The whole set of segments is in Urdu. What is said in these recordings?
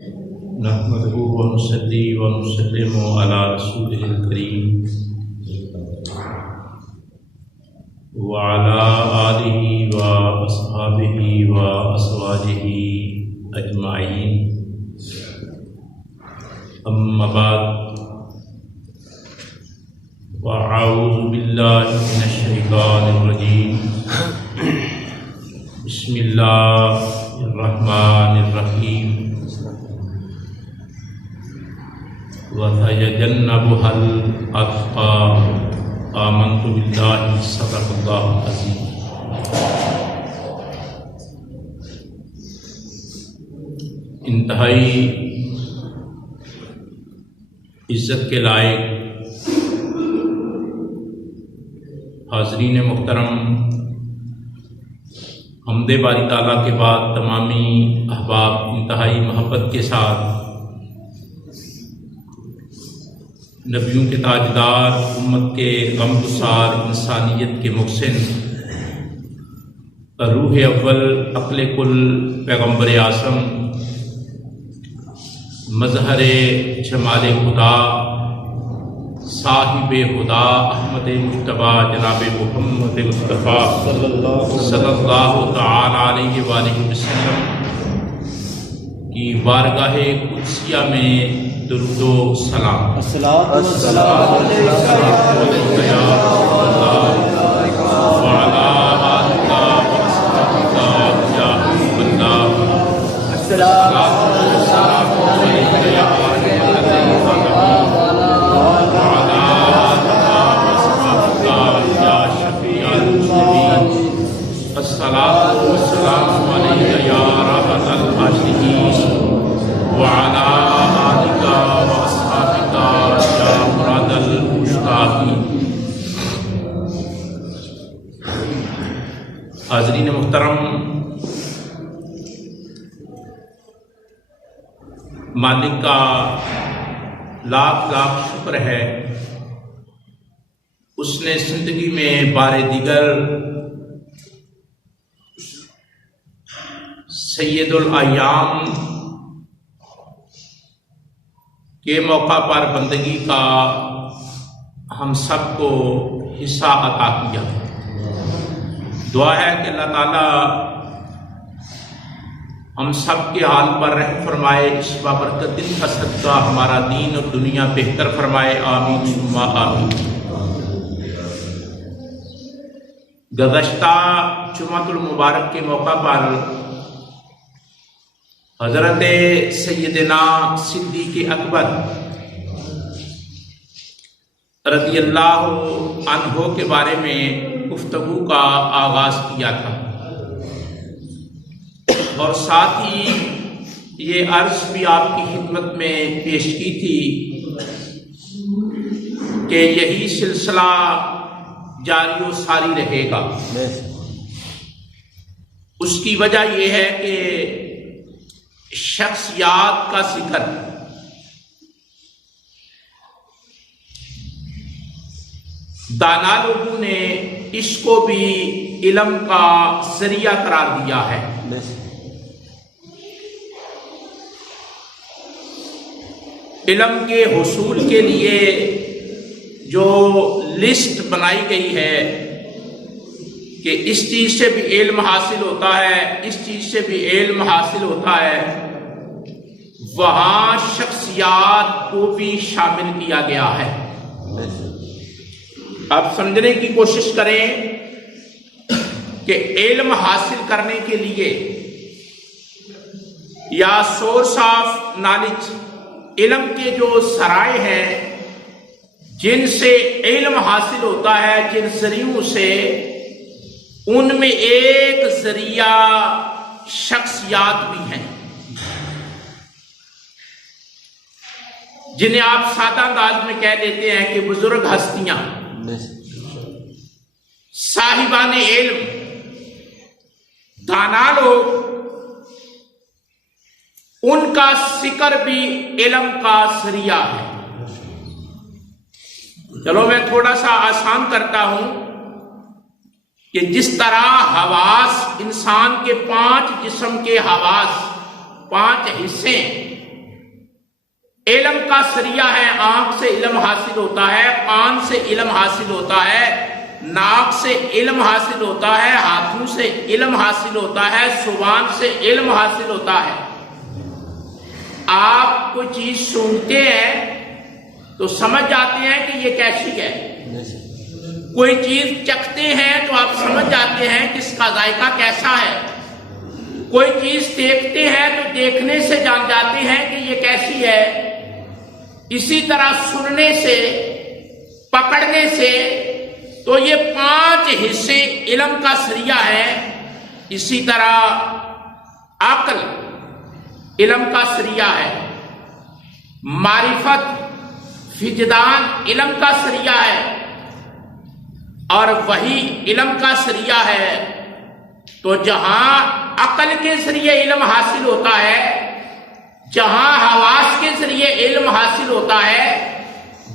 نحمده ونصلي ونسلم على رسوله الكريم وعلى آله وأصحابه وأزواجه أجمعين أما بعد وأعوذ بالله من الشيطان الرجيم بسم الله الرحمن الرحيم وَسَيَجَنَّبُهَا الْأَتْقَى آمَنْتُ بِاللَّهِ صدق اللہ العظیم۔ انتہائی عزت کے لائق حاضرین محترم، حمد باری تعالیٰ کے بعد تمامی احباب انتہائی محبت کے ساتھ نبیوں کے تاجدار، امت کے غمگسار، انسانیت کے محسن، روح اول، عقل کل، پیغمبر اعظم، مظہر جمال خدا، صاحب خدا، احمد مجتبیٰ جناب محمد مصطفیٰ صلی اللہ تعالی علیہ وآلہ وسلم کی بارگاہ قدسیہ میں درود و سلام۔ السلام علیکم یا رسول اللہ وعلی آلک واصحابک یا حبیب اللہ۔ السلام علیکم یا رحمت للعالمین وعلی آلک واصحابک یا شفیع المذنبین۔ الصلاۃ والسلام علیک یا رحمت العاشقین وعلی حاضرین محترم، مالک کا لاکھ لاکھ شکر ہے، اس نے زندگی میں بار دیگر سید الایام کے موقع پر بندگی کا ہم سب کو حصہ عطا کیا۔ دعا ہے کہ اللہ تعالیٰ ہم سب کے حال پر رحم فرمائے، اس بابرکت دن کا صدقہ ہمارا دین اور دنیا بہتر فرمائے، آمین ثم آمین۔ گزشتہ جمعۃ المبارک کے موقع پر حضرت سیدنا صدیق اکبر رضی اللہ عنہ کے بارے میں گفتگو کا آغاز کیا تھا، اور ساتھ ہی یہ عرض بھی آپ کی خدمت میں پیش کی تھی کہ یہی سلسلہ جاری و ساری رہے گا۔ اس کی وجہ یہ ہے کہ شخصیات کا ذکر دانا لوگوں نے اس کو بھی علم کا ذریعہ قرار دیا ہے۔ علم کے حصول کے لیے جو لسٹ بنائی گئی ہے کہ اس چیز سے بھی علم حاصل ہوتا ہے، اس چیز سے بھی علم حاصل ہوتا ہے، وہاں شخصیات کو بھی شامل کیا گیا ہے۔ اب سمجھنے کی کوشش کریں کہ علم حاصل کرنے کے لیے یا سورس آف نالج، علم کے جو ذرائع ہیں جن سے علم حاصل ہوتا ہے، جن ذریعوں سے، ان میں ایک ذریعہ شخصیات بھی ہیں جنہیں آپ سادہ انداز میں کہہ دیتے ہیں کہ بزرگ ہستیاں، صاحبان علم، دانا لوگ، ان کا ذکر بھی علم کا ذریعہ ہے۔ چلو میں تھوڑا سا آسان کرتا ہوں کہ جس طرح حواس، انسان کے 5 جسم کے حواس، 5 حصے علم کا ذریعہ ہے، آنکھ سے علم حاصل ہوتا ہے، کان سے علم حاصل ہوتا ہے، ناک سے علم حاصل ہوتا ہے، ہاتھوں سے علم حاصل ہوتا ہے، زبان سے علم حاصل ہوتا ہے۔ آپ کوئی چیز سنتے ہیں تو سمجھ جاتے ہیں کہ یہ کیسی ہے، کوئی چیز چکھتے ہیں تو آپ سمجھ جاتے ہیں کہ اس کا ذائقہ کیسا ہے، کوئی چیز دیکھتے ہیں تو دیکھنے سے جان جاتے ہیں کہ یہ کیسی ہے۔ اسی طرح سننے سے، پکڑنے سے، تو یہ 5 حصے علم کا ذریعہ ہے۔ اسی طرح عقل علم کا ذریعہ ہے، معرفت، وجدان علم کا ذریعہ ہے، اور وہی علم کا ذریعہ ہے۔ تو جہاں عقل کے ذریعے علم حاصل ہوتا ہے، جہاں حواس کے ذریعے علم حاصل ہوتا ہے،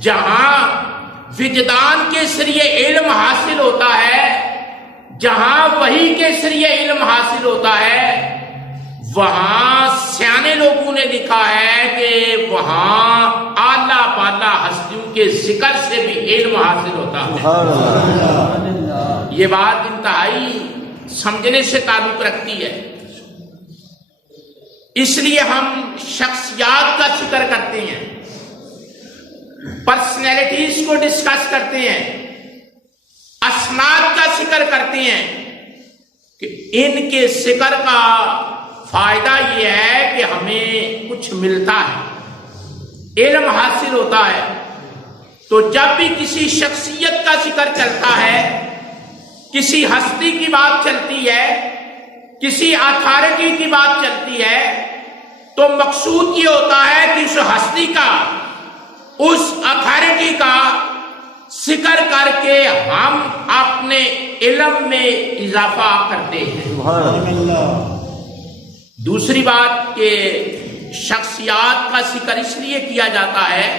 جہاں وجدان کے ذریعے علم حاصل ہوتا ہے، جہاں وحی کے ذریعے علم حاصل ہوتا ہے، وہاں سیانے لوگوں نے لکھا ہے کہ وہاں اعلیٰ بالا ہستیوں کے ذکر سے بھی علم حاصل ہوتا ہے۔ یہ بات انتہائی سمجھنے سے تعلق رکھتی ہے۔ اس لیے ہم شخصیات کا ذکر کرتے ہیں، پرسنالٹیز کو ڈسکس کرتے ہیں، اسناد کا ذکر کرتے ہیں کہ ان کے ذکر کا فائدہ یہ ہے کہ ہمیں کچھ ملتا ہے، علم حاصل ہوتا ہے۔ تو جب بھی کسی شخصیت کا ذکر چلتا ہے، کسی ہستی کی بات چلتی ہے، کسی اتھارٹی کی بات چلتی ہے، تو مقصود یہ ہوتا ہے کہ اس ہستی کا، اس اتھارٹی کا ذکر کر کے ہم اپنے علم میں اضافہ کرتے ہیں۔ دوسری بات کہ شخصیات کا ذکر اس لیے کیا جاتا ہے،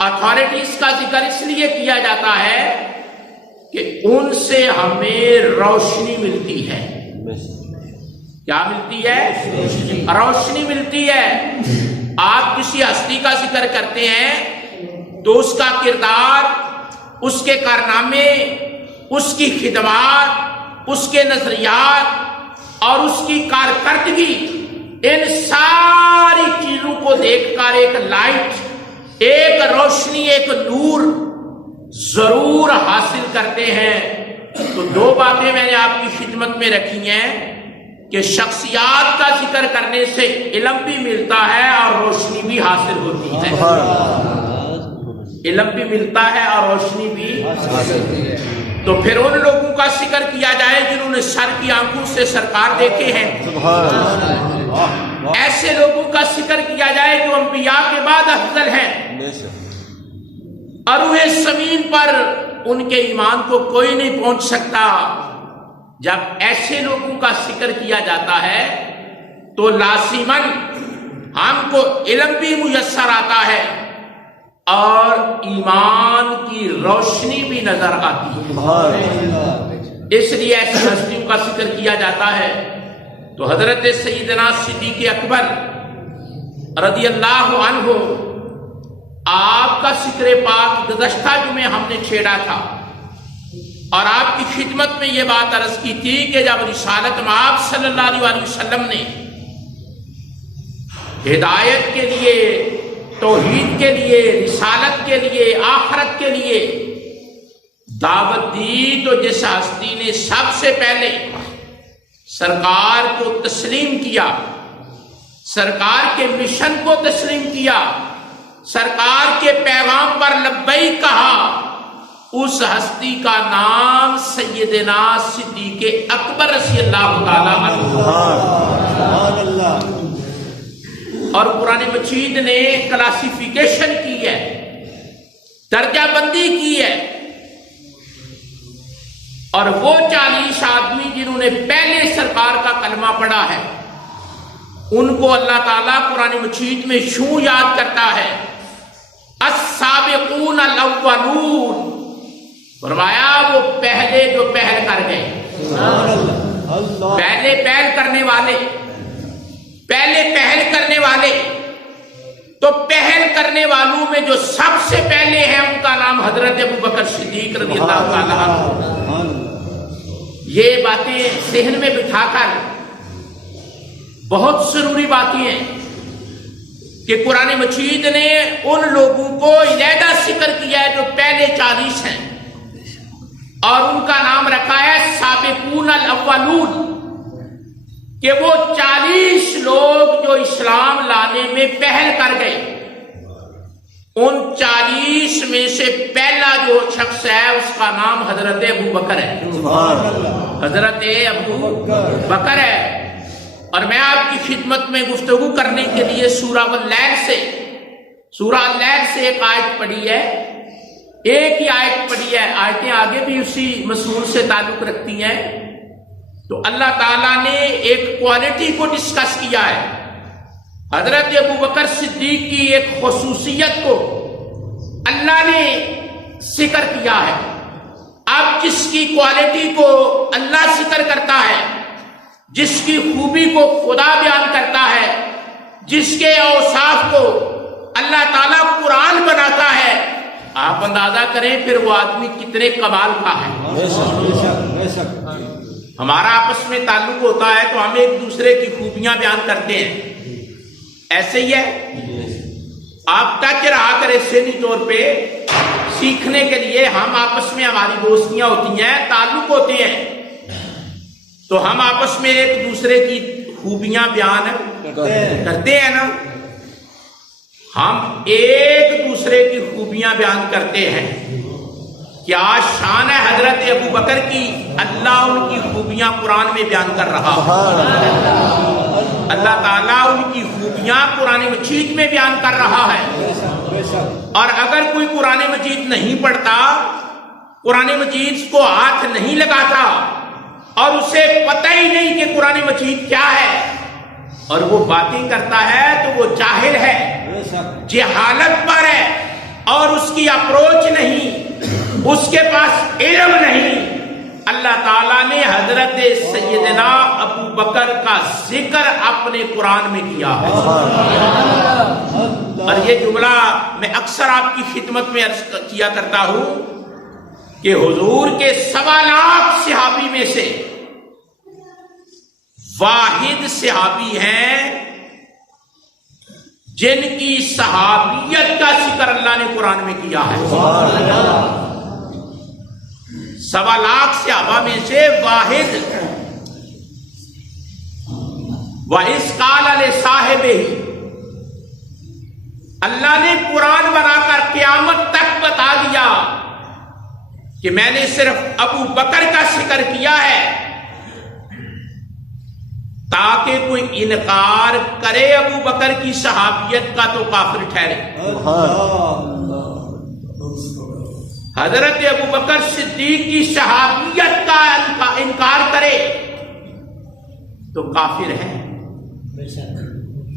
اتھارٹیز کا ذکر اس لیے کیا جاتا ہے کہ ان سے ہمیں روشنی ملتی ہے۔ کیا ملتی ہے؟ روشنی ملتی ہے۔ آپ کسی ہستی کا ذکر کرتے ہیں تو اس کا کردار، اس کے کارنامے، اس کی خدمات، اس کے نظریات اور اس کی کارکردگی، ان ساری چیزوں کو دیکھ کر ایک لائٹ، ایک روشنی، ایک نور ضرور حاصل کرتے ہیں۔ تو 2 باتیں میں نے آپ کی خدمت میں رکھی ہیں کہ شخصیات کا ذکر کرنے سے علم بھی ملتا ہے اور روشنی بھی حاصل ہوتی ہے۔ علم بھی ملتا ہے اور روشنی بھی حاصل ہوتی ہے۔ تو پھر ان لوگوں کا ذکر کیا جائے جنہوں نے سر کی آنکھوں سے سرکار دیکھے ہیں، ایسے لوگوں کا ذکر کیا جائے جو انبیاء کے بعد افضل ہیں، اور وہ زمین پر ان کے ایمان کو کوئی نہیں پہنچ سکتا۔ جب ایسے لوگوں کا ذکر کیا جاتا ہے تو لازماً ہم کو علم بھی میسر آتا ہے اور ایمان کی روشنی بھی نظر آتی ہے۔ اس لیے ایسی ہستیوں کا ذکر کیا جاتا ہے۔ تو حضرت سیدنا صدیق اکبر رضی اللہ عنہ، آپ کا ذکر پاک گزشتہ جمعے ہم نے چھیڑا تھا، اور آپ کی خدمت میں یہ بات عرض کی تھی کہ جب رسالت مآب صلی اللہ علیہ وسلم نے ہدایت کے لیے، توحید کے لیے، رسالت کے لیے، آخرت کے لیے دعوت دی، تو جس ہستی نے سب سے پہلے سرکار کو تسلیم کیا، سرکار کے مشن کو تسلیم کیا، سرکار کے پیغام پر لبیک کہا، اس ہستی کا نام سیدنا صدیق اکبر رضی اللہ تعالی عنہ۔ اور قرآن مجید نے کلاسیفیکیشن کی ہے، درجہ بندی کی ہے، اور وہ 40 آدمی جنہوں نے پہلے سرکار کا کلمہ پڑھا ہے، ان کو اللہ تعالیٰ قرآن مجید میں یوں یاد کرتا ہے، السابقون الاولون، فرمایا وہ پہلے جو پہل کر گئے، پہلے پہل کرنے والے، پہلے پہل کرنے والے، تو کرنے والوں میں جو سب سے پہلے ہیں ان کا نام حضرت ابو بکر صدیق رضی اللہ تعالیٰ عنہ۔ یہ باتیں ذہن میں بٹھا کر بہت ضروری باتیں ہیں کہ قرآن مجید نے ان لوگوں کو علیحدہ ذکر کیا ہے جو پہلے 40 ہیں، اور ان کا نام رکھا ہے سابقون الاولون، کہ وہ 40 لوگ جو اسلام لانے میں پہل کر گئے، ان 40 میں سے پہلا جو شخص ہے اس کا نام حضرت ابو بکر ہے، حضرت ابو بکر ہے۔ اور میں آپ کی خدمت میں گفتگو کرنے کے لیے سورہ اللیل سے ایک آیت پڑھی ہے، ایک ہی آیت پڑھی ہے، آیتیں آگے بھی اسی مضمون سے تعلق رکھتی ہیں۔ تو اللہ تعالیٰ نے ایک کوالٹی کو ڈسکس کیا ہے، حضرت ابو بکر صدیق کی ایک خصوصیت کو اللہ نے ذکر کیا ہے۔ اب جس کی کوالٹی کو اللہ ذکر کرتا ہے، جس کی خوبی کو خدا بیان کرتا ہے، جس کے اوصاف کو اللہ تعالیٰ قرآن بناتا ہے، آپ اندازہ کریں پھر وہ آدمی کتنے کمال کا ہے۔ ہمارا آپس میں تعلق ہوتا ہے تو ہم ایک دوسرے کی خوبیاں بیان کرتے ہیں، ایسے ہی ہے۔ آپ ٹچ رہا کریں ذہنی طور پہ، سیکھنے کے لیے ہم آپس میں ہماری دوستیاں ہوتی ہیں، تعلق ہوتے ہیں، تو ہم آپس میں ایک دوسرے کی خوبیاں بیان کرتے ہیں نا، ہم ایک دوسرے کی خوبیاں بیان کرتے ہیں۔ کیا شان ہے حضرت ابو بکر کی، اللہ ان کی خوبیاں قرآن میں بیان کر رہا ہے، اللہ تعالیٰ ان کی خوبیاں قرآن مجید میں بیان کر رہا ہے۔ اور اگر کوئی قرآن مجید نہیں پڑھتا، قرآن مجید کو ہاتھ نہیں لگاتا اور اسے پتہ ہی نہیں کہ قرآن مجید کیا ہے اور وہ باتیں کرتا ہے تو وہ جاہل ہے، جہالت پر ہے، اور اس کی اپروچ نہیں، اس کے پاس علم نہیں۔ اللہ تعالیٰ نے حضرت سیدنا ابو بکر کا ذکر اپنے قرآن میں کیا ہے، اور یہ جملہ میں اکثر آپ کی خدمت میں عرض کیا کرتا ہوں کہ حضور کے 1.25 لاکھ صحابی میں سے واحد صحابی ہیں جن کی صحابیت کا ذکر اللہ نے قرآن میں کیا ہے۔ 1.25 لاکھ صحابہ میں سے واحد، وَإِذْ قَالَ لِصَاحِبِهِ، اللہ نے قرآن بنا کر قیامت تک بتا دیا کہ میں نے صرف ابو بکر کا ذکر کیا ہے تاکہ کوئی انکار کرے ابو بکر کی صحابیت کا تو کافر ٹھہرے، حضرت ابو بکر صدیق کی صحابیت کا انکار کرے تو کافر ہے،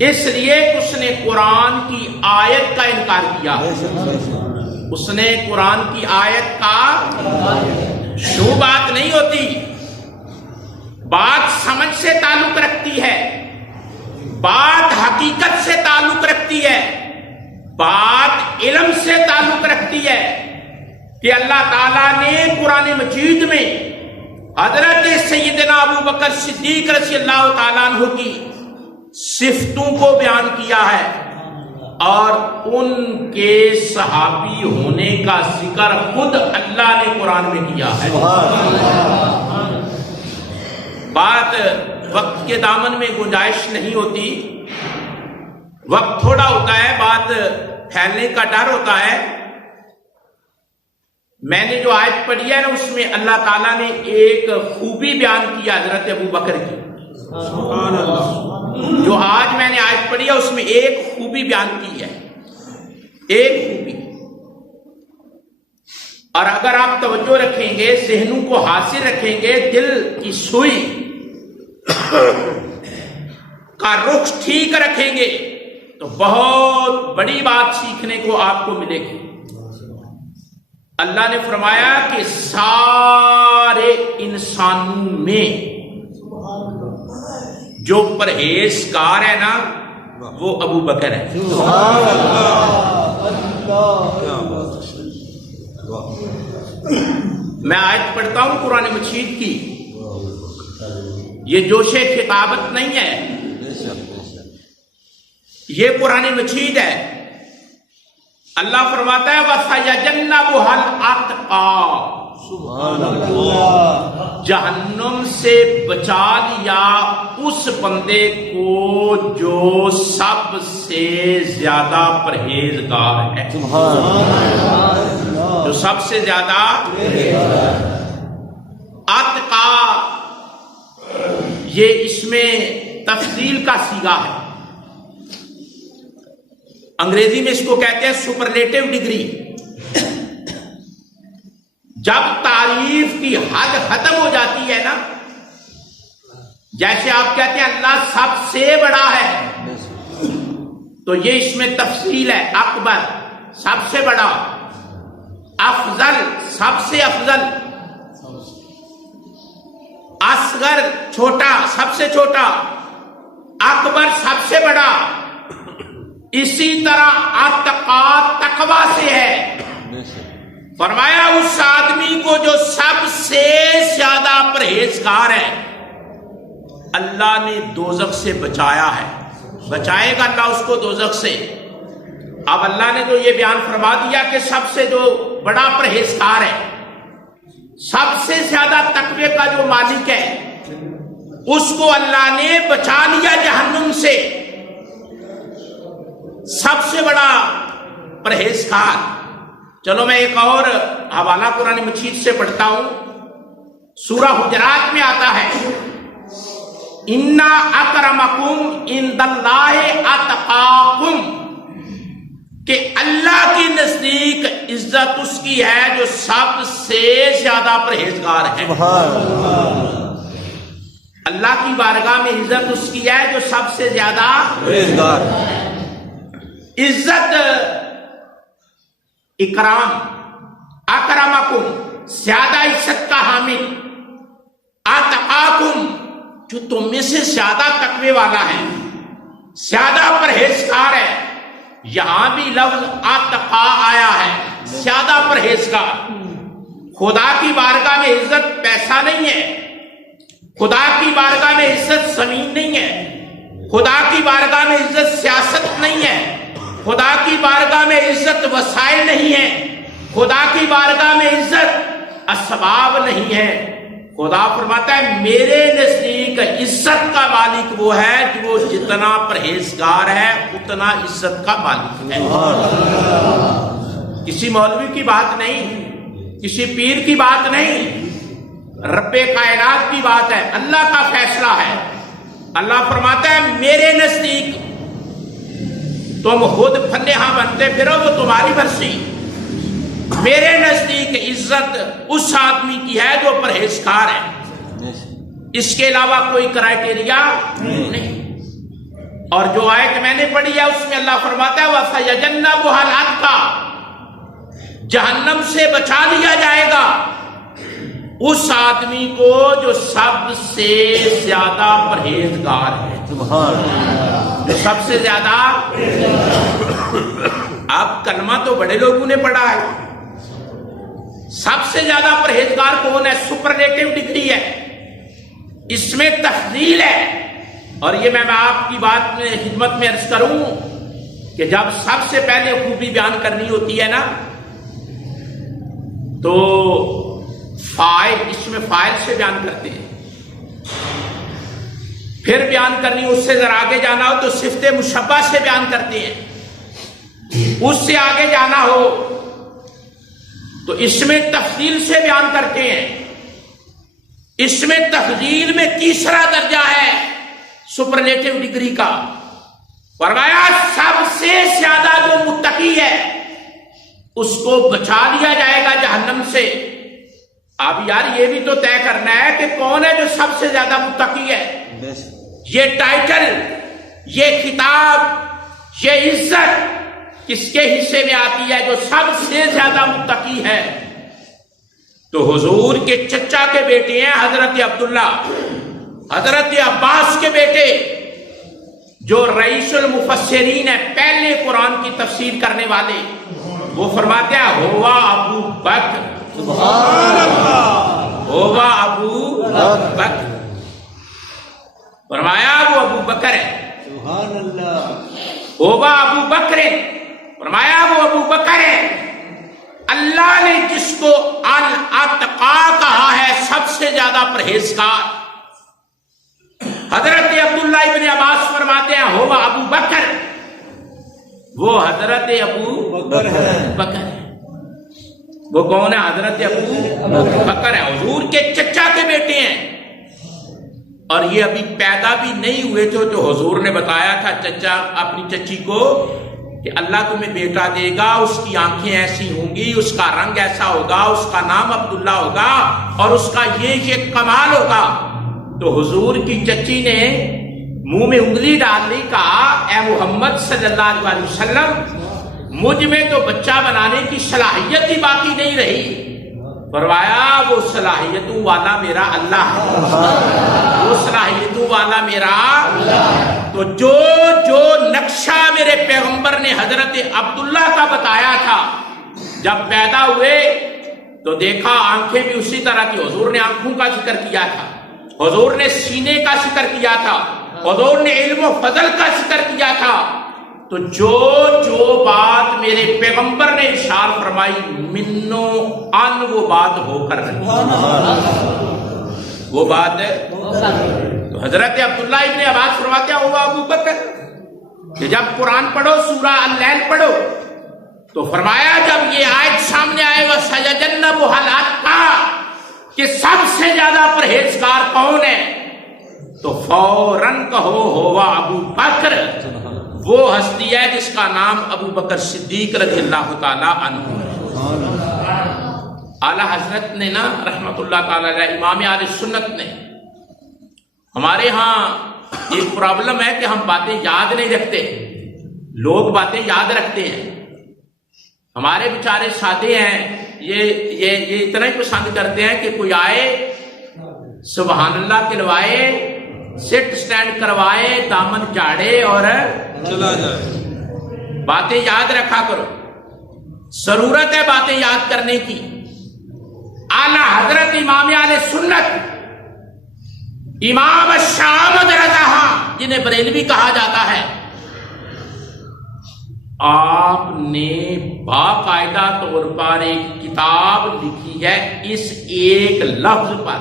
اس لیے اس نے قرآن کی آیت کا انکار کیا، اس نے قرآن کی آیت کا، شو بات نہیں ہوتی، بات سمجھ سے تعلق رکھتی ہے، بات حقیقت سے تعلق رکھتی ہے، بات علم سے تعلق رکھتی ہے کہ اللہ تعالیٰ نے قرآن مجید میں حضرت سیدنا ابو بکر صدیق رضی اللہ تعالیٰ عنہ کی صفتوں کو بیان کیا ہے اور ان کے صحابی ہونے کا ذکر خود اللہ نے قرآن میں کیا ہے۔ بات وقت کے دامن میں گنجائش نہیں ہوتی، وقت تھوڑا ہوتا ہے، بات پھیلنے کا ڈر ہوتا ہے۔ میں نے جو آیت پڑھی ہے نا اس میں اللہ تعالیٰ نے ایک خوبی بیان کی حضرت ابو بکر کی، جو آج میں نے آیت پڑھی ہے اس میں ایک خوبی بیان کی ہے، ایک خوبی۔ اور اگر آپ توجہ رکھیں گے، ذہنوں کو حاضر رکھیں گے، دل کی سوئی کا رخ ٹھیک رکھیں گے تو بہت بڑی بات سیکھنے کو آپ کو ملے گی۔ اللہ نے فرمایا کہ سارے انسانوں میں جو پرہیزگار ہے نا وہ ابو بکر ہے۔ میں آیت پڑھتا ہوں قرآن مجید کی، یہ جوش خطابت نہیں ہے، یہ قرآن مجید ہے۔ اللہ فرماتا ہے وَسَيَجَنَّبُهَا الْأَتْقَى، سبحان اللہ، جہنم سے بچا لیا اس بندے کو جو سب سے زیادہ پرہیزگار ہے، جو سب سے زیادہ اتقا، یہ اس میں تفضیل کا صیغہ ہے، انگریزی میں اس کو کہتے ہیں سپرلیٹو ڈگری۔ جب تعریف کی حد ختم ہو جاتی ہے نا، جیسے آپ کہتے ہیں اللہ سب سے بڑا ہے، تو یہ اس میں تفصیل ہے، اکبر سب سے بڑا، افضل سب سے افضل، اصغر چھوٹا سب سے چھوٹا، اکبر سب سے بڑا، اسی طرح اتقا تقوی سے ہے۔ فرمایا اس آدمی کو جو سب سے زیادہ پرہیزگار ہے اللہ نے دوزخ سے بچایا ہے، بچائے گا اللہ اس کو دوزخ سے۔ اب اللہ نے تو یہ بیان فرما دیا کہ سب سے جو بڑا پرہیزگار ہے، سب سے زیادہ تقوی کا جو مالک ہے، اس کو اللہ نے بچا لیا جہنم سے، سب سے بڑا پرہیزگار۔ چلو میں ایک اور حوالہ قرآن مجید سے پڑھتا ہوں، سورہ حجرات میں آتا ہے اِنَّ أَكْرَمَكُمْ عِندَ اللَّهِ أَتْقَاكُمْ، کہ اللہ کے نزدیک عزت اس کی ہے جو سب سے زیادہ پرہیزگار ہے۔ اللہ کی بارگاہ میں عزت اس کی ہے جو سب سے زیادہ پرہیزگار۔ عزت اکرام، اکرمکم زیادہ عزت کا حامل، اتقاکم جو تم میں سے زیادہ تقوی والا ہے، زیادہ پرہیزگار ہے۔ یہاں بھی لفظ اتقا آیا ہے، زیادہ پرہیزگار۔ خدا کی بارگاہ میں عزت پیسہ نہیں ہے، خدا کی بارگاہ میں عزت زمین نہیں ہے، خدا کی بارگاہ میں عزت سیاست نہیں ہے، خدا کی بارگاہ میں عزت وسائل نہیں ہے، خدا کی بارگاہ میں عزت اسباب نہیں ہے۔ خدا فرماتا ہے میرے نزدیک عزت کا مالک وہ ہے کہ وہ جتنا پرہیزگار ہے اتنا عزت کا مالک ہے۔ کسی مولوی کی بات نہیں، کسی پیر کی بات نہیں، رب کائنات کی بات ہے، اللہ کا فیصلہ ہے۔ اللہ فرماتا ہے میرے نزدیک تم خود فنہا بنتے پھرو وہ تمہاری مرضی، میرے نزدیک عزت اس آدمی کی ہے جو پرہیزگار ہے، اس کے علاوہ کوئی کرائٹیریا نہیں۔ اور جو آیت میں نے پڑھی ہے اس میں اللہ فرماتا ہے وَسَيَجَنَّبُهَا الْأَتْقَى، جہنم سے بچا لیا جائے گا اس آدمی کو جو سب سے زیادہ پرہیزگار ہے، جو سب سے زیادہ۔ اب کلمہ تو بڑے لوگوں نے پڑھا ہے، سب سے زیادہ پرہیزگار کون ہے؟ سپرلیٹو ڈگری ہے، اس میں تفضیل ہے۔ اور یہ میں آپ کی بات میں خدمت میں عرض کروں کہ جب سب سے پہلے خوبی بیان کرنی ہوتی ہے نا تو فاعل، اس میں فاعل سے بیان کرتے ہیں، پھر بیان کرنی اس سے ذرا آگے جانا ہو تو صفت مشبہ سے بیان کرتے ہیں، اس سے آگے جانا ہو تو اس میں تفضیل سے بیان کرتے ہیں۔ اس میں تفضیل میں تیسرا درجہ ہے سپرلیٹو ڈگری کا۔ فرمایا سب سے زیادہ جو متقی ہے اس کو بچا لیا جائے گا جہنم سے۔ اب یار یہ بھی تو طے کرنا ہے کہ کون ہے جو سب سے زیادہ متقی ہے۔ یہ ٹائٹل، یہ خطاب، یہ عزت کس کے حصے میں آتی ہے؟ جو سب سے زیادہ متقی ہے۔ تو حضور کے چچا کے بیٹے ہیں حضرت عبداللہ، حضرت عباس کے بیٹے، جو رئیس المفسرین ہے، پہلے قرآن کی تفسیر کرنے والے، وہ فرماتے ہیں ہوا ابو بکر، ہوا ابو بکر، فرمایا وہ ابو بکر ہے، سبحان اللہ، ہوا ابو بکر، فرمایا وہ ابو بکر ہے۔ اللہ نے جس کو الاتقا کہا ہے، سب سے زیادہ پرہیزگار، حضرت عبداللہ ابن عباس فرماتے ہیں ہوا ابو بکر، وہ حضرت ابو بکر ہے، بکر ہے۔ وہ کون ہے؟ حضرت ابو بکر ہے، حضور کے چچا کے بیٹے ہیں، اور یہ ابھی پیدا بھی نہیں ہوئے تھے جو حضور نے بتایا تھا چچا اپنی چچی کو کہ اللہ تمہیں بیٹا دے گا، اس کی آنکھیں ایسی ہوں گی، اس کا رنگ ایسا ہوگا، اس کا نام عبداللہ ہوگا، اور اس کا یہ کمال ہوگا۔ تو حضور کی چچی نے منہ میں انگلی ڈال لی، کہا اے محمد صلی اللہ علیہ وسلم، مجھ میں تو بچہ بنانے کی صلاحیت ہی باقی نہیں رہی۔ فرمایا وہ صلاحیتوں والا میرا اللہ ہے، وہ صلاحیتوں والا میرا تو جو نقشہ میرے پیغمبر نے حضرت عبداللہ کا بتایا تھا، جب پیدا ہوئے تو دیکھا آنکھیں بھی اسی طرح کی۔ حضور نے آنکھوں کا ذکر کیا تھا، حضور نے سینے کا ذکر کیا تھا، حضور نے علم و فضل کا ذکر کیا تھا۔ تو جو بات میرے پیغمبر نے ارشاد فرمائی منو ان، وہ بات ہو کر رہی، وہ بات تو حضرت عبداللہ ابن عباس فرماتے ہیں ہوا ابو بکر کہ جب قرآن پڑھو، سورہ اللیل پڑھو، تو فرمایا جب یہ آیت سامنے آئے گا سیجنبھا الاتقی کہ سب سے زیادہ پرہیزگار کون ہے، تو فوراً کہو ہوا ابو بکر، وہ ہستی ہے جس کا نام ابو بکر صدیق رضی اللہ تعالیٰ عنہ ہے۔ اعلیٰ حضرت نے نا رحمت اللہ تعالیٰ علیہ، امام اہل سنت نے، ہمارے ہاں ایک پرابلم ہے کہ ہم باتیں یاد نہیں رکھتے، لوگ باتیں یاد رکھتے ہیں، ہمارے بیچارے سادے ہیں، یہ اتنا ہی پسند کرتے ہیں کہ کوئی آئے سبحان اللہ کہلوائے، سٹ سٹینڈ کروائے، دامن جاڑے اور چلا جائے۔ باتیں یاد رکھا کرو، ضرورت ہے باتیں یاد کرنے کی۔ اعلیٰ حضرت امام اہل سنت امام شامد رضا، جنہیں بریلوی کہا جاتا ہے، آپ نے باقاعدہ طور پر ایک کتاب لکھی ہے اس ایک لفظ پر،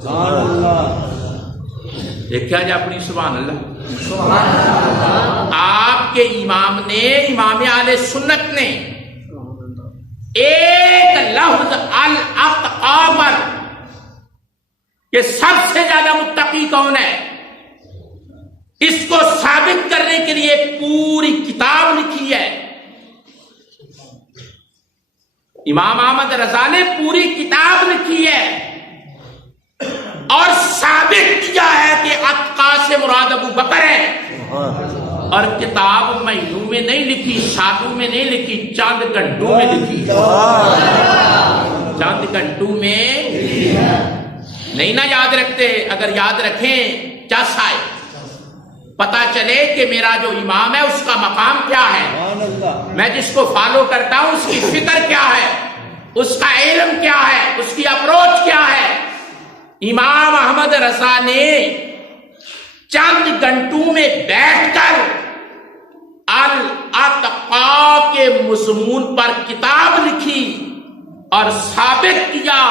سبحان اللہ، دیکھا جائے اپنی سبحان اللہ۔ آپ کے امام نے، امام اہل سنت نے ایک لفظ الاتقی پر کہ سب سے زیادہ متقی کون ہے، اس کو ثابت کرنے کے لیے ایک پوری کتاب لکھی ہے۔ امام احمد رضا نے پوری کتاب لکھی ہے اور ثابت کیا ہے کہ اتقا سے مراد ابو بکر ہے، اور کتاب مہینوں میں نہیں لکھی، ساتوں میں نہیں لکھی، چاند گھنٹوں میں لکھی، چاند گھنٹوں میں نہیں نہ یاد رکھتے۔ اگر یاد رکھیں چس آئے، پتا چلے کہ میرا جو امام ہے اس کا مقام کیا ہے، میں جس کو فالو کرتا ہوں اس کی فکر کیا ہے، اس کا علم کیا ہے، اس کی اپروچ کیا ہے۔ امام احمد رضا نے چند گھنٹوں میں بیٹھ کر الاتقا کے مضمون پر کتاب لکھی اور ثابت کیا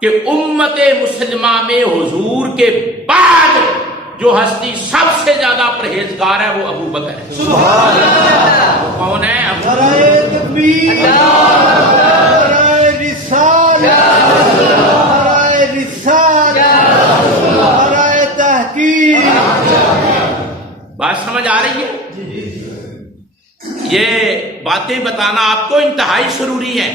کہ امت مسلمہ میں حضور کے بعد جو ہستی سب سے زیادہ پرہیزگار ہے وہ ابو بکر ہے۔ سبحان اللہ۔ وہ کون ہے؟ نعرہ تکبیر، نعرہ رسالت، نعرہ رسالت، نعرہ تحقیق۔ بات سمجھ آ رہی ہے؟ یہ باتیں بتانا آپ کو انتہائی ضروری ہے،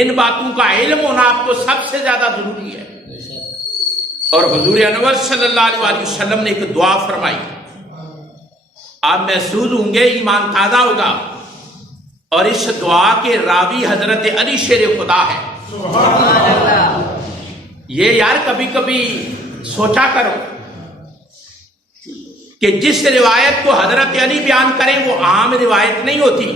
ان باتوں کا علم ہونا آپ کو سب سے زیادہ ضروری ہے۔ اور حضور انور صلی اللہ علیہ وسلم نے ایک دعا فرمائی، آپ محسوس ہوں گے ایمان تازہ ہوگا، اور اس دعا کے راوی حضرت علی شیر خدا ہے۔ یہ یار کبھی کبھی سوچا کرو کہ جس روایت کو حضرت علی بیان کریں وہ عام روایت نہیں ہوتی.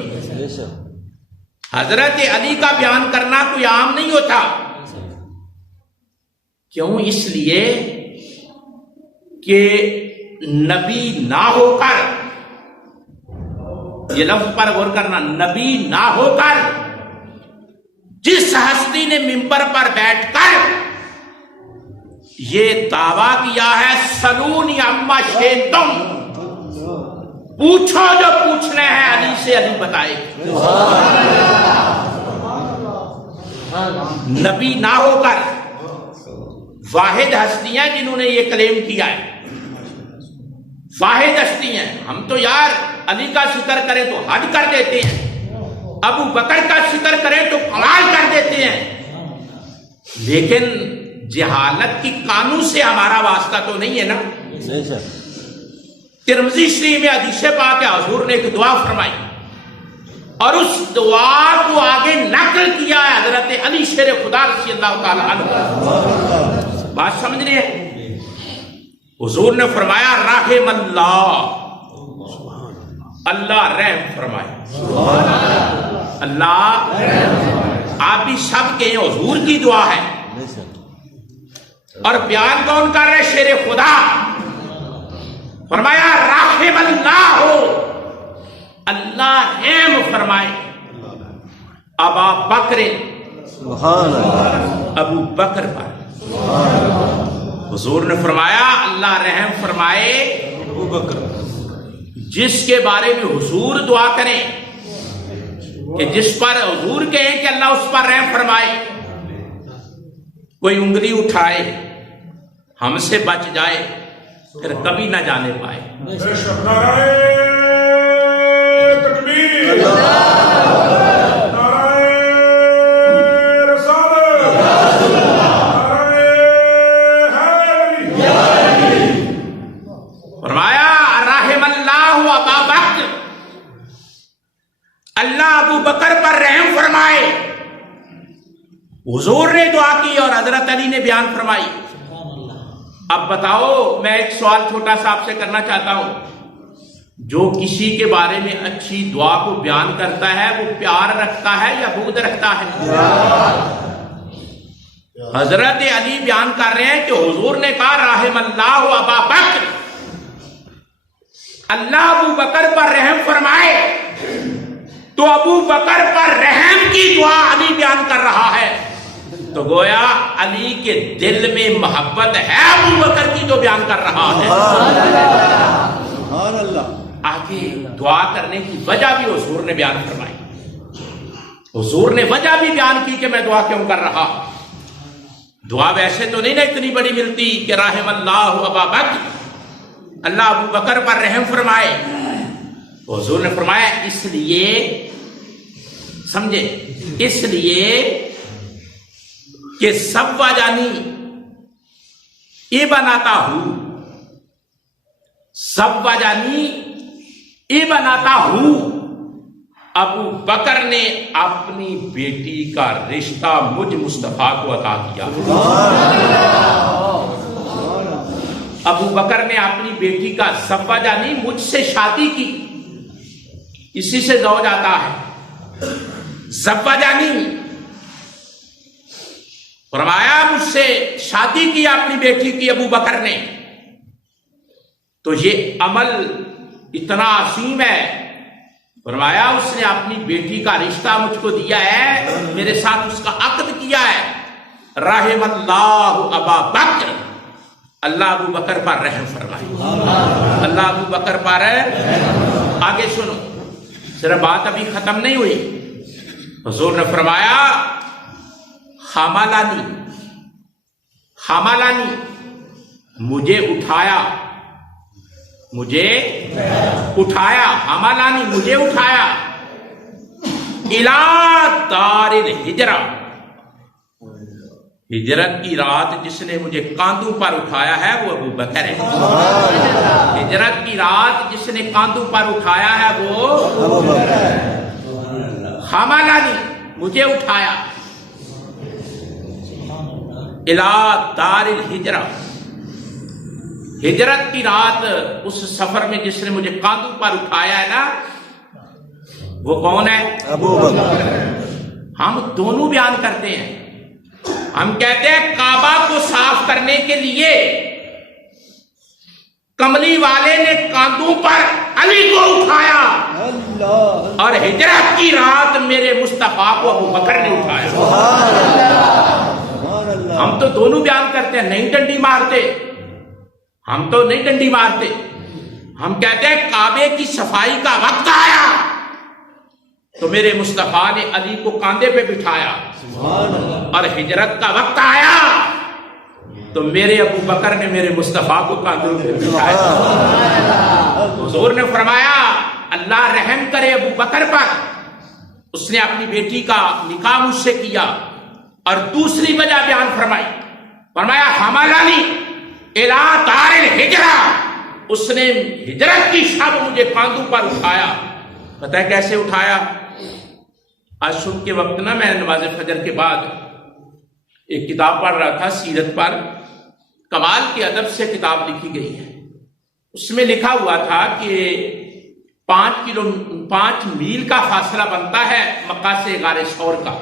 حضرت علی کا بیان کرنا کوئی عام نہیں ہوتا. کیوں؟ اس لیے کہ نبی نہ ہو کر، یہ لفظ پر غور کرنا، نبی نہ ہو کر جس ہستی نے ممبر پر بیٹھ کر یہ دعویٰ کیا ہے سلونی عما شئتم، پوچھو جو پوچھنا ہے علی سے، علی بتائے. نبی نہ ہو کر واحد ہستیاں جنہوں نے یہ کلیم کیا ہے، واحد ہستی ہیں. ہم تو یار علی کا ذکر کریں تو حد کر دیتے ہیں، ابو بکر کا ذکر کریں تو کمال کر دیتے ہیں، لیکن جہالت کی قانون سے ہمارا واسطہ تو نہیں ہے نا. ترمذی شریف میں حدیث پاک ہے، حضور نے ایک دعا فرمائی اور اس دعا کو آگے نقل کیا ہے حضرت علی شیر خدا رضی اللہ تعالی عنہ. بات سمجھ رہے ہیں؟ حضور نے فرمایا رحم اللہ، اللہ رحم فرمائے، اللہ. آپ بھی سب کے حضور کی دعا ہے اور بیان کون کر رہے؟ شیر خدا. فرمایا رحم اللہ ہو، اللہ رحم فرمائے ابا بکر، ابو بکر پر. حضور نے فرمایا اللہ رحم فرمائے ابو بکر، جس کے بارے میں حضور دعا کریں کہ جس پر حضور کہیں کہ اللہ اس پر رحم فرمائے، کوئی انگلی اٹھائے ہم سے بچ جائے پھر کبھی نہ جانے پائے. فرمایا رحم اللہ ابا بکر، اللہ ابو بکر پر رحم فرمائے. حضور نے دعا کی اور حضرت علی نے بیان فرمائی. اب بتاؤ، میں ایک سوال چھوٹا سا آپ سے کرنا چاہتا ہوں. جو کسی کے بارے میں اچھی دعا کو بیان کرتا ہے وہ پیار رکھتا ہے یا بغض رکھتا ہے؟ حضرت علی بیان کر رہے ہیں کہ حضور نے کہا رحم اللہ ابا بکر، اللہ ابو بکر پر رحم فرمائے. تو ابو بکر پر رحم کی دعا علی بیان کر رہا ہے، تو گویا علی کے دل میں محبت ہے ابو بکر کی جو بیان کر رہا ہے. آگے دعا کرنے کی وجہ بھی حضور نے بیان فرمائی. حضور نے وجہ بھی بیان کی کہ میں دعا کیوں کر رہا. دعا ویسے تو نہیں نا اتنی بڑی ملتی کہ رحم اللہ ابا بکر، اللہ ابو بکر پر رحم فرمائے. حضور نے فرمایا اس لیے، سمجھے، اس لیے کہ سب جانی یہ بناتا ہوں، سب جانی یہ بناتا ہوں. ابو بکر نے اپنی بیٹی کا رشتہ مجھ مصطفیٰ کو عطا کیا. ابو بکر نے اپنی بیٹی کا سب جانی مجھ سے شادی کی، اسی سے زوج آتا ہے. سب جانی فرمایا مجھ سے شادی کی اپنی بیٹی کی ابو بکر نے. تو یہ عمل اتنا عظیم ہے. فرمایا اس نے اپنی بیٹی کا رشتہ مجھ کو دیا ہے، میرے ساتھ اس کا عقد کیا ہے. رحم اللہ ابا بکر، اللہ ابو بکر پر رحم فرمائے، اللہ ابو بکر پر. آگے سنو، صرف بات ابھی ختم نہیں ہوئی. حضور نے فرمایا حملانی، حملانی مجھے اٹھایا، مجھے اٹھایا، حملانی مجھے اٹھایا. الی دار الہجرہ، ہجرت کی رات جس نے مجھے کاندھوں پر اٹھایا ہے وہ ابو بکر ہے. ہجرت کی رات جس نے کاندھوں پر اٹھایا ہے وہ ابو بکر ہے. حملانی مجھے اٹھایا، الی دار الہجرہ، ہجرت کی رات اس سفر میں جس نے مجھے کاندھوں پر اٹھایا ہے نا، وہ کون ہے؟ ابو بکر۔ ہم دونوں بیان کرتے ہیں، ہم کہتے ہیں کعبہ کو صاف کرنے کے لیے کملی والے نے کاندھوں پر علی کو اٹھایا، اللہ اور ہجرت کی رات میرے مصطفیٰ کو ابو بکر نے اٹھایا۔ سبحان اللہ۔ ہم تو دونوں بیان کرتے ہیں، نہیں ڈنڈی مارتے، ہم تو نہیں ڈنڈی مارتے، ہم کہتے ہیں کعبے کی صفائی کا وقت آیا تو میرے مصطفیٰ نے علی کو کاندھے پہ بٹھایا، سبحان اللہ۔ اور ہجرت کا وقت آیا تو میرے ابو بکر نے میرے مصطفیٰ کو کاندھے پہ بٹھایا۔ حضور نے فرمایا اللہ رحم کرے ابو بکر پر، اس نے اپنی بیٹی کا نکاح مجھ سے کیا، اور دوسری وجہ بیان فرمائی، فرمایا حملنی الی دار الہجرہ، اس نے ہجرت کی شب مجھے کاندھوں پر اٹھایا۔ پتہ ہے کیسے اٹھایا؟ آج صبح کے وقت نا میں نماز فجر کے بعد ایک کتاب پڑھ رہا تھا سیرت پر، کمال کے ادب سے کتاب لکھی گئی ہے، اس میں لکھا ہوا تھا کہ 5 میل کا فاصلہ بنتا ہے مکہ سے غار ثور کا،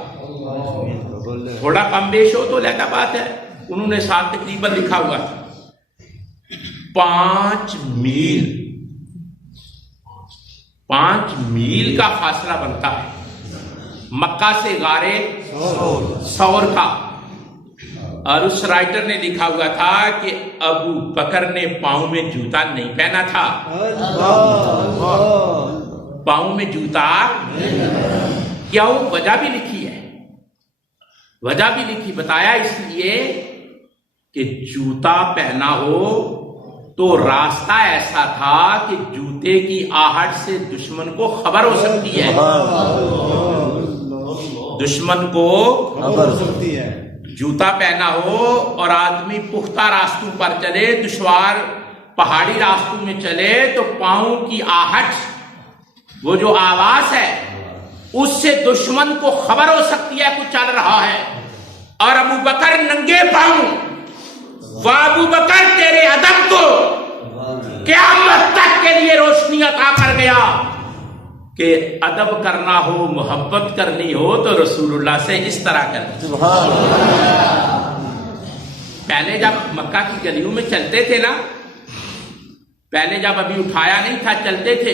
تھوڑا کم بیش ہو تو علیحدہ بات ہے، انہوں نے ساتھ تقریباً لکھا ہوا تھا 5 میل کا فاصلہ بنتا ہے مکہ سے غار ثور کا، اور اس رائٹر نے لکھا ہوا تھا کہ ابو بکر نے پاؤں میں جوتا نہیں پہنا تھا، پاؤں میں جوتا کیوں؟ وجہ بھی لکھی ہے، وجہ بھی لکھی، بتایا اس لیے کہ جوتا پہنا ہو تو راستہ ایسا تھا کہ جوتے کی آہٹ سے دشمن کو خبر ہو سکتی ہے، دشمن کو خبر ہو سکتی ہے۔ جوتا پہنا ہو اور آدمی پختہ راستوں پر چلے، دشوار پہاڑی راستوں میں چلے تو پاؤں کی آہٹ، وہ جو آواز ہے اس سے دشمن کو خبر ہو سکتی ہے کچھ چل رہا ہے، اور ابو بکر ننگے پاؤں، وہ ابو بکر تیرے ادب کو قیامت تک کے لیے روشنی عطا کر گیا کہ ادب کرنا ہو، محبت کرنی ہو تو رسول اللہ سے اس طرح کرنی۔ پہلے جب مکہ کی گلیوں میں چلتے تھے نا، پہلے جب ابھی اٹھایا نہیں تھا، چلتے تھے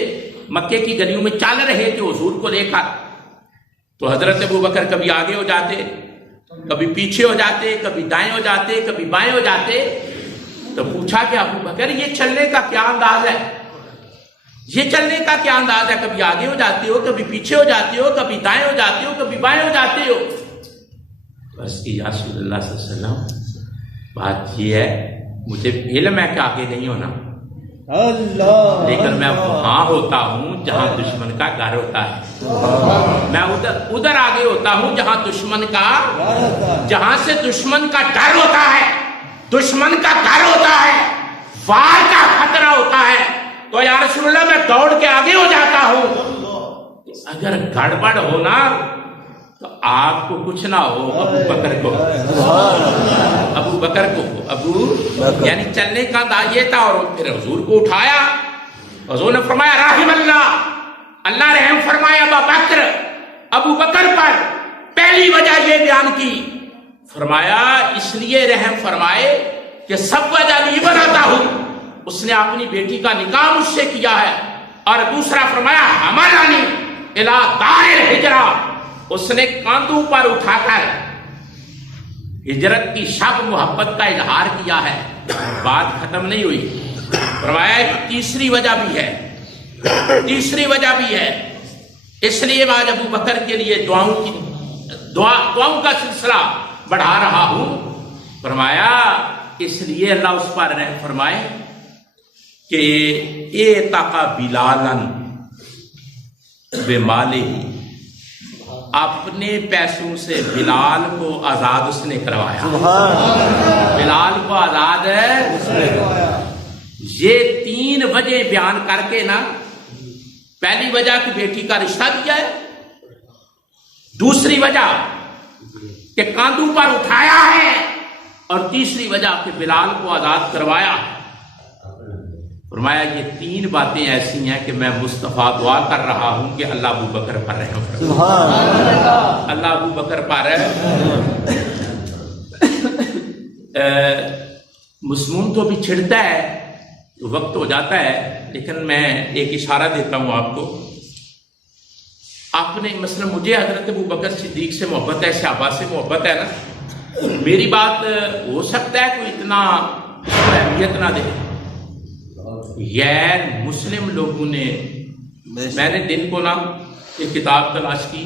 مکے کی گلیوں میں چل رہے تھے حضور کو لے کر، تو حضرت ابو بکر کبھی آگے ہو جاتے، کبھی پیچھے ہو جاتے، کبھی دائیں ہو جاتے، کبھی بائیں ہو جاتے، تو پوچھا کہ ابو بکر یہ چلنے کا کیا انداز ہے، یہ چلنے کا کیا انداز ہے، کبھی آگے ہو جاتے ہو، کبھی پیچھے ہو جاتے ہو، کبھی دائیں ہو جاتے ہو، کبھی بائیں ہو جاتے ہو؟ بس کہ یا رسول اللہ صلی اللہ علیہ وسلم بات یہ ہے، مجھے علم ہے کہ آگے نہیں ہونا، اللہ، لیکن میں وہاں ہوتا ہوں جہاں دشمن کا گھر ہوتا ہے، میں ادھر آگے ہوتا ہوں جہاں دشمن کا، جہاں سے دشمن کا ڈر ہوتا ہے، دشمن کا گھر ہوتا ہے، وار کا خطرہ ہوتا ہے، تو یا رسول اللہ میں دوڑ کے آگے ہو جاتا ہوں، اگر گڑبڑ ہونا تو آپ کو کچھ نہ ہو، ابو بکر کو، ابو بکر کو، ابو یعنی چلنے کا انداز یہ تھا، اور پھر حضور کو اٹھایا، حضور نے فرمایا رحم اللہ، اللہ رحم فرمائے ابو بکر پر۔ پہلی وجہ یہ بیان کی، فرمایا اس لیے رحم فرمائے کہ سب وجہ نہیں بناتا ہوں، اس نے اپنی بیٹی کا نکاح مجھ سے کیا ہے، اور دوسرا فرمایا حملنی الی دار الہجرہ، اس نے کاندھوں پر اٹھا کر ہجرت کی شب محبت کا اظہار کیا ہے۔ بات ختم نہیں ہوئی، فرمایا ایک تیسری وجہ بھی ہے، تیسری وجہ بھی ہے، اس لیے میں آج ابو بکر کے لیے دعاؤں کا سلسلہ بڑھا رہا ہوں۔ فرمایا اس لیے اللہ اس پر رحم فرمائے کہ اعتق بلالا بمالہ، اپنے پیسوں سے بلال کو آزاد اس نے کروایا، بلال کو آزاد ہے۔ یہ 3 وجہ بیان کر کے نا، پہلی وجہ کہ بیٹی کا رشتہ دیا ہے، دوسری وجہ کہ کاندھوں پر اٹھایا ہے، اور تیسری وجہ کہ بلال کو آزاد کروایا ہے۔ فرمایا یہ 3 باتیں ایسی ہیں کہ میں مصطفیٰ دعا کر رہا ہوں کہ اللہ ابو بکر پر رحم فرمائے. سبحان اللہ. اللہ ابو بکر پر مسموم تو بھی چھڑتا ہے، وقت ہو جاتا ہے، لیکن میں ایک اشارہ دیتا ہوں آپ کو. آپ نے مثلا مجھے حضرت ابو بکر صدیق سے محبت ہے، صحابہ سے محبت ہے نا، میری بات ہو سکتا ہے کوئی اتنا اہمیت نہ دے. غیر مسلم لوگوں نے، میں نے دن کو نا ایک کتاب تلاش کی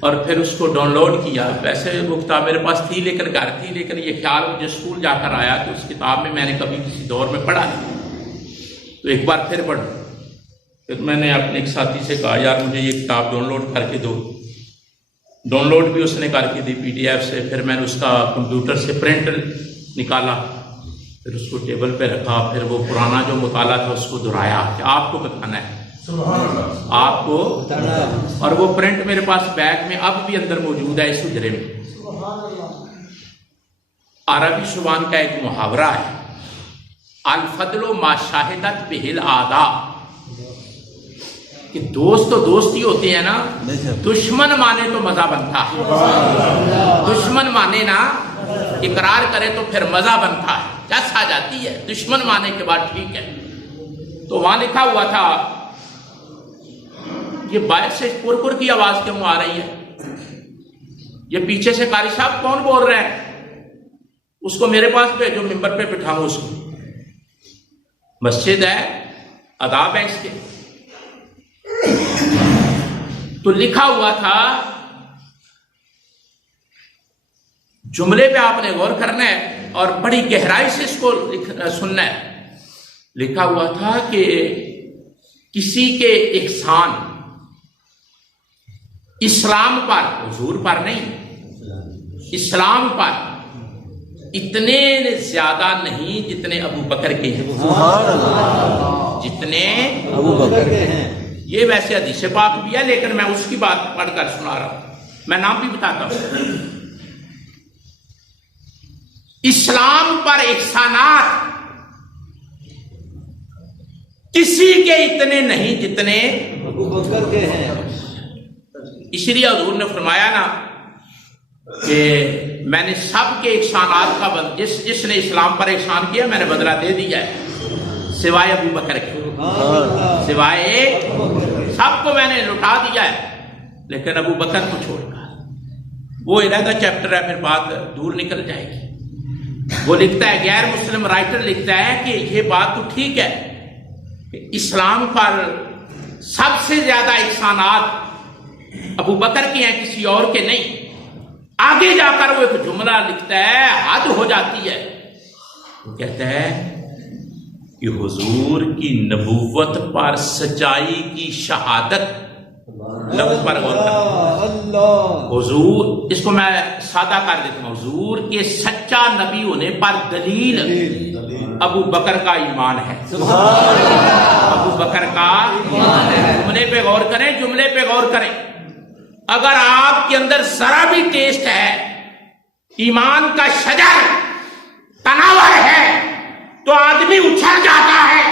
اور پھر اس کو ڈاؤن لوڈ کیا. ویسے وہ کتاب میرے پاس تھی لیکن گھر تھی، لیکن یہ خیال مجھے اسکول جا کر آیا کہ اس کتاب میں نے کبھی کسی دور میں پڑھا نہیں، تو ایک بار پھر پڑھا. پھر میں نے اپنے ایک ساتھی سے کہا یار مجھے یہ کتاب ڈاؤن لوڈ کر کے دو. ڈاؤن لوڈ بھی اس نے کر کے دی PDF سے. پھر میں نے اس کا کمپیوٹر سے پرنٹ نکالا، پھر اس کو ٹیبل پہ رکھا، پھر وہ پرانا جو مطالعہ تھا اس کو دہرایا کہ آپ کو بتانا ہے، آپ کو. اور وہ پرنٹ میرے پاس بیگ میں اب بھی اندر موجود ہے اس حجرے میں. عربی زبان کا ایک محاورہ ہے، الفضل ما شاہدت بہ الاعداء، کہ دوست تو دوست ہی ہوتے ہیں نا، دشمن مانے تو مزہ بنتا ہے. دشمن مانے نا، اقرار کرے تو پھر مزہ بنتا ہے، جس آ جاتی ہے. دشمن مانے کے بعد ٹھیک ہے. تو وہاں لکھا ہوا تھا، یہ باہر سے پور کی آواز کیوں آ رہی ہے؟ یہ پیچھے سے قاری صاحب کون بول رہے ہیں؟ اس کو میرے پاس بھیجو، ممبر پہ بٹھاؤں اس کو. مسجد ہے، آداب ہے اس کے. تو لکھا ہوا تھا، جملے پہ آپ نے غور کرنا ہے اور بڑی گہرائی سے اس کو سننا ہے. لکھا ہوا تھا کہ کسی کے احسان اسلام پر، حضور پر نہیں، اسلام پر اتنے زیادہ نہیں جتنے ابو بکر کے ہیں. جتنے ابو بکر کے ہیں. یہ ویسے حدیث پاک بھی ہے لیکن میں اس کی بات پڑھ کر سنا رہا ہوں. میں نام بھی بتاتا ہوں. اسلام پر احسانات کسی کے اتنے نہیں جتنے ابو بکر کے ہیں. اس لیے حضور نے فرمایا نا کہ میں نے سب کے احسانات کا جس نے اسلام پر احسان کیا میں نے بدلہ دے دیا ہے، سوائے ابو بکر کے. سوائے سب کو میں نے لٹا دیا ہے، لیکن ابو بکر کو چھوڑ کر. وہ علیحدہ چیپٹر ہے، پھر بات دور نکل جائے گی. وہ لکھتا ہے، غیر مسلم رائٹر لکھتا ہے کہ یہ بات تو ٹھیک ہے کہ اسلام پر سب سے زیادہ احسانات ابو بکر کے ہیں، کسی اور کے نہیں. آگے جا کر وہ ایک جملہ لکھتا ہے، حد ہو جاتی ہے. وہ کہتا ہے کہ حضور کی نبوت پر سچائی کی شہادت، لفظ پر غور کرنا. حضور، اس کو میں سادہ کر دیتا ہوں، حضور کے سچا نبی ہونے پر دلیل ابو بکر کا ایمان ہے. ابو بکر کا ایمان ہے. جملے پہ غور کریں، جملے پہ غور کریں. اگر آپ کے اندر ذرا بھی ٹیسٹ ہے، ایمان کا شجر تناور ہے، تو آدمی اچھل جاتا ہے،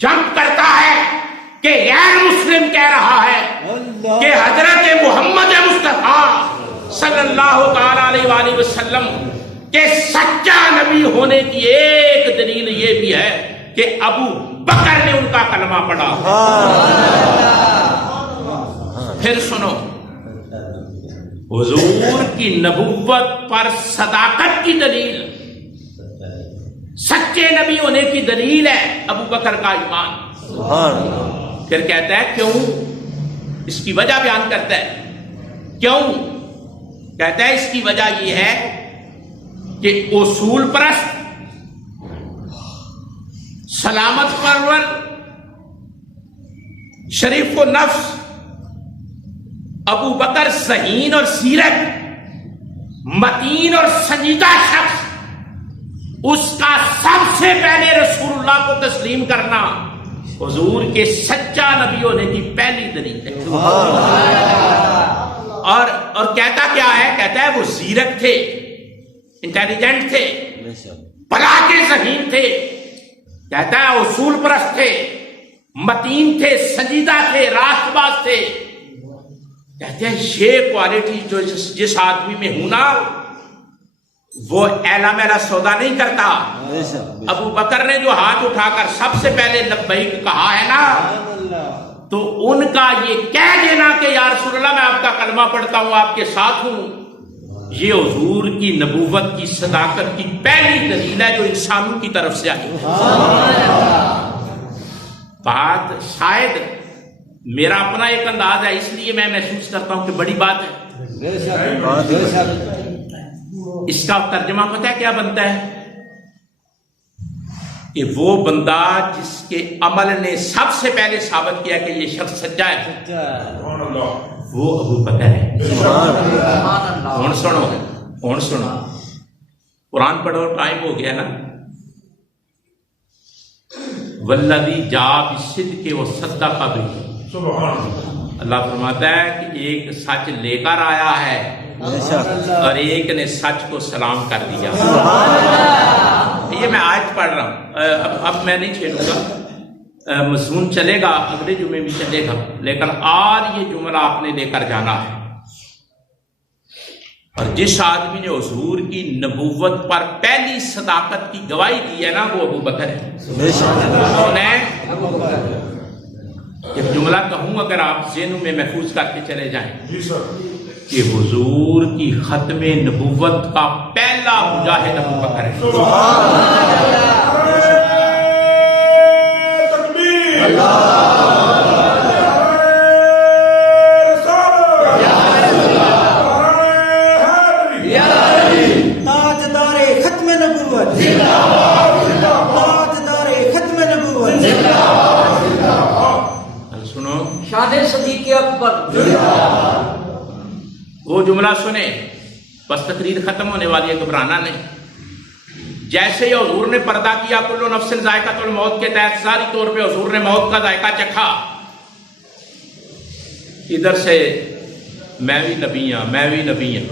جمپ کرتا ہے کہ غیر مسلم کہہ رہا ہے کہ حضرت محمد مصطفیٰ صلی اللہ تعالی علیہ وآلہ وسلم کے سچا نبی ہونے کی ایک دلیل یہ بھی ہے کہ ابو بکر نے ان کا کلمہ پڑھا. پھر سنو، حضور کی نبوت پر صداقت کی دلیل، سچے نبی ہونے کی دلیل ہے ابو بکر کا ایمان. پھر کہتا ہے کیوں؟ اس کی وجہ بیان کرتا ہے. کیوں؟ کہتا ہے اس کی وجہ یہ ہے کہ اصول پرست، سلامت پرور، شریف و نفس ابو بکر ذہین اور سیرت، متین اور سنجیدہ شخص، اس کا سب سے پہلے رسول اللہ کو تسلیم کرنا حضور کے سچا نبی ہونے کی پہلی دلیل ہے. اور کہتا کیا ہے؟ کہتا ہے وہ زیرک تھے، انٹیلیجنٹ تھے، بلا کے ذہین تھے، کہتا ہے اصول پرست تھے، متین تھے، سنجیدہ تھے، راست باز تھے. کہتے ہیں یہ کوالٹی جو جس آدمی میں ہوں نا وہ ایلا میلا سودا نہیں کرتا. ابو بکر نے جو ہاتھ اٹھا کر سب سے پہلے لبیک کہا ہے نا تو ان کا یہ کہہ دینا کہ یا رسول اللہ میں آپ کا کلمہ پڑھتا ہوں، آپ کے ساتھ ہوں، یہ حضور کی نبوت کی صداقت کی پہلی دلیل ہے جو انسانوں کی طرف سے آئی. بات شاید میرا اپنا ایک انداز ہے، اس لیے میں محسوس کرتا ہوں کہ بڑی بات ہے. اس کا ترجمہ پتہ ہے کیا بنتا ہے کہ وہ بندہ جس کے عمل نے سب سے پہلے ثابت کیا کہ یہ شخص سچا ہے وہ ابو بکر ہے. ہن سنو قرآن پڑھو، ٹائم ہو گیا نا. والذی جاء بالصدق وصدق بہ، اللہ فرماتا ہے کہ ایک سچ لے کر آیا ہے اور ایک نے سچ کو سلام کر دیا. یہ میں آیت پڑھ رہا ہوں، اب میں نہیں چھیڑوں گا، مضمون چلے گا، اگلے جمعے بھی چلے گا، لیکن آج یہ جملہ آپ نے لے کر جانا ہے. اور جس آدمی نے حضور کی نبوت پر پہلی صداقت کی گواہی دی ہے نا وہ ابو بکر ہے. ایک جملہ کہوں اگر آپ ذہنوں میں محفوظ کر کے چلے جائیں کہ حضور کی ختم نبوت کا پہلا مجاہد ابو بکر ہے. وہ جملہ سنے بس تقریر ختم ہونے والی ہے، گھبرانا نہیں. جیسے ہی حضور نے پردہ کیا کل نفس ذائقۃ الموت کے تحت ظاہری طور پہ حضور نے موت کا ذائقہ چکھا. ادھر سے میں بھی نبی ہوں، میں بھی نبی ہوں.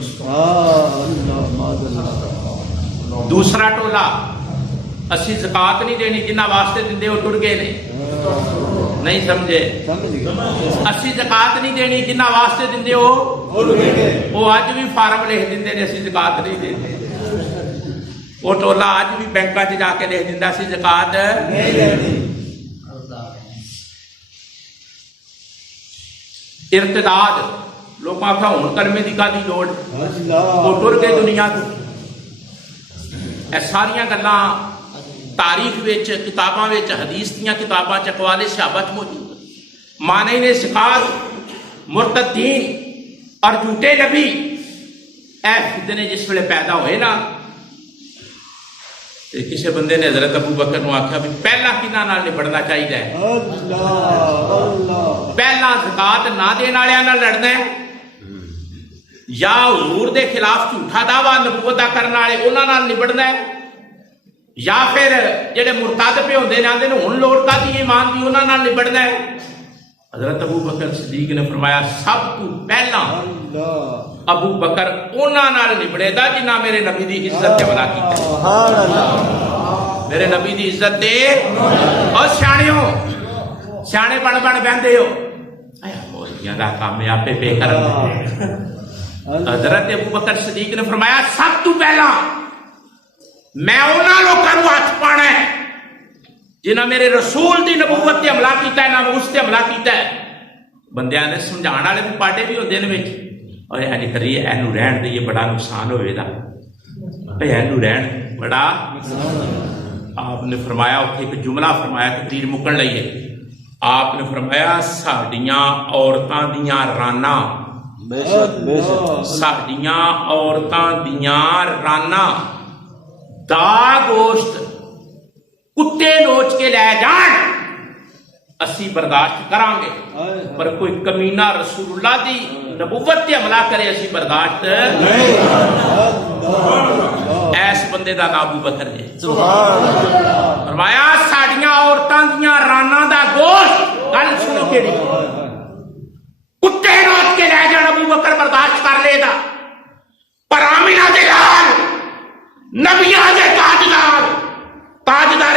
دوسرا ٹولا اسی زکات نہیں دینی جنہ واسطے دندے وہ ٹر گئے نے، نہیں سمجھے؟ اسی زکات نہیں دینی جنہ واسطے دندے وہ اج بھی فارم لکھ دندے نے اسی زکات نہیں دیتے. وہ ٹولا اج بھی بینکاں چ جا کے لکھ دیندا اسی زکات نہیں دینی. ارتداد لوگ آخا ہوں کلمے کی کادی لوڑ، وہ ٹر گئے دنیا تو. اے ساریاں گلاں تاریخ وچ کتاباں وچ حدیث دیاں کتاباں چ اقوال صحابہ موجود. مانے نے سکار مرتدین اور جھوٹے نبی اے فتنے جس ویلے پیدا ہوئے نا تے کسی بندے نے حضرت ابو بکر نو آکھیا بھی پہلا کنہاں نال نبڑنا چاہیے؟ پہلا زکات نہ دین والیاں نال لڑنا ہے یا حضور دے خلاف جھوٹا دعویٰ نبوت کرنے والے انہاں نال نبڑنا ہے یا پھر جڑے مرتد پہ ہوندے نے آندے نے ہن لوڑ کا دی ایمان دی انہاں نال نبڑنا ہے. حضرت ابو بکر صدیق نے فرمایا سب تو پہلا ابو بکر انہاں نال نبڑے دا جنہاں میرے نبی دی عزت تے حملہ کیتا. سبحان اللہ. میرے نبی دی عزت تے او سیاںیو سیانے بن بہندے ہو مولیاں دا کام آپے پہ کرن. حضرت ابو بکر صدیق نے فرمایا سب تو پہلا میں انہاں لوکاں نوں ہاتھ پانا ہے جنہاں میرے رسول دی نبوت تے حملہ کیتا ہے نہ اس تے حملہ کیتا ہے. بندیاں نے سمجھان والے بھی پاٹے بھی ہوندے نے وچ اور اے نہیں کریے اینو رہن دئیے بڑا نقصان ہوئے گا اے اینو رہن بڑا. آپ نے فرمایا ایک جملہ فرمایا تقریر مکن لئیے. آپ نے فرمایا ساڈیاں عورتاں دیاں رانا ساڈیاں عورتاں دیاں رانا دا گوشت کتے نوچ کے لے جان اسی برداشت کران گے پر کوئی کمینہ رسول اللہ دی نبوت تے حملہ کرے اسی برداشت نہیں. ایس بندے دا نام ابو بکر ہے. فرمایا ساڈیاں عورتاں دیاں رانا دا گوشت گل سنو کیڑی کتے نوچ کے لے جان ابو بکر برداشت کر لے دا پر آمینہ دے لال نبیاں دے تاجدار تاجدار